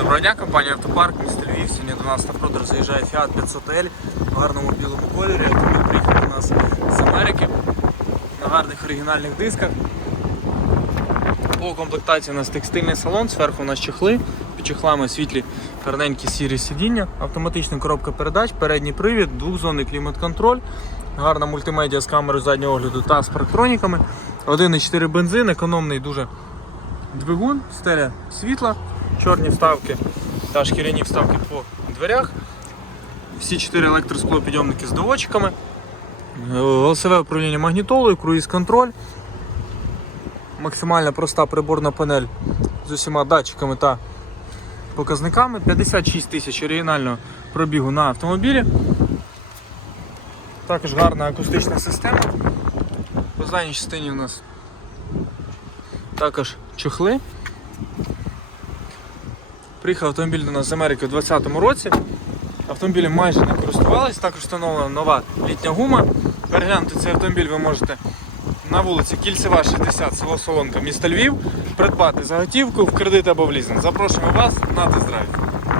Доброго дня, компанія Автопарк, місто Львів. Сьогодні до нас на продаж заїжджає Fiat 500L в гарному білому кольорі. Автомобіль приїхав у нас з Америки на гарних оригінальних дисках. По комплектації у нас текстильний салон, зверху у нас чехли, під чехлами світлі гарненькі сірі сидіння, автоматична коробка передач, передній привід, двохзонний клімат-контроль, гарна мультимедіа з камерою заднього огляду та з парктроніками. 1,4 бензин, економний дуже двигун, стеля світла, чорні вставки та шкіряні вставки по дверях. Всі чотири електросклопідйомники з доводчиками. Голосове управління магнітолою, круїз-контроль. Максимально проста приборна панель з усіма датчиками та показниками. 56 тисяч оригінального пробігу на автомобілі. Також гарна акустична система. По задній частині у нас також чохли. Приїхав автомобіль до нас з Америки у 2020 році. Автомобілем майже не користувались, також встановлена нова літня гума. Переглянути цей автомобіль ви можете на вулиці Кільцева, 60, село Солонка, місто Львів. Придбати за готівку в кредит або в лізинг. Запрошуємо вас на тест-драйв.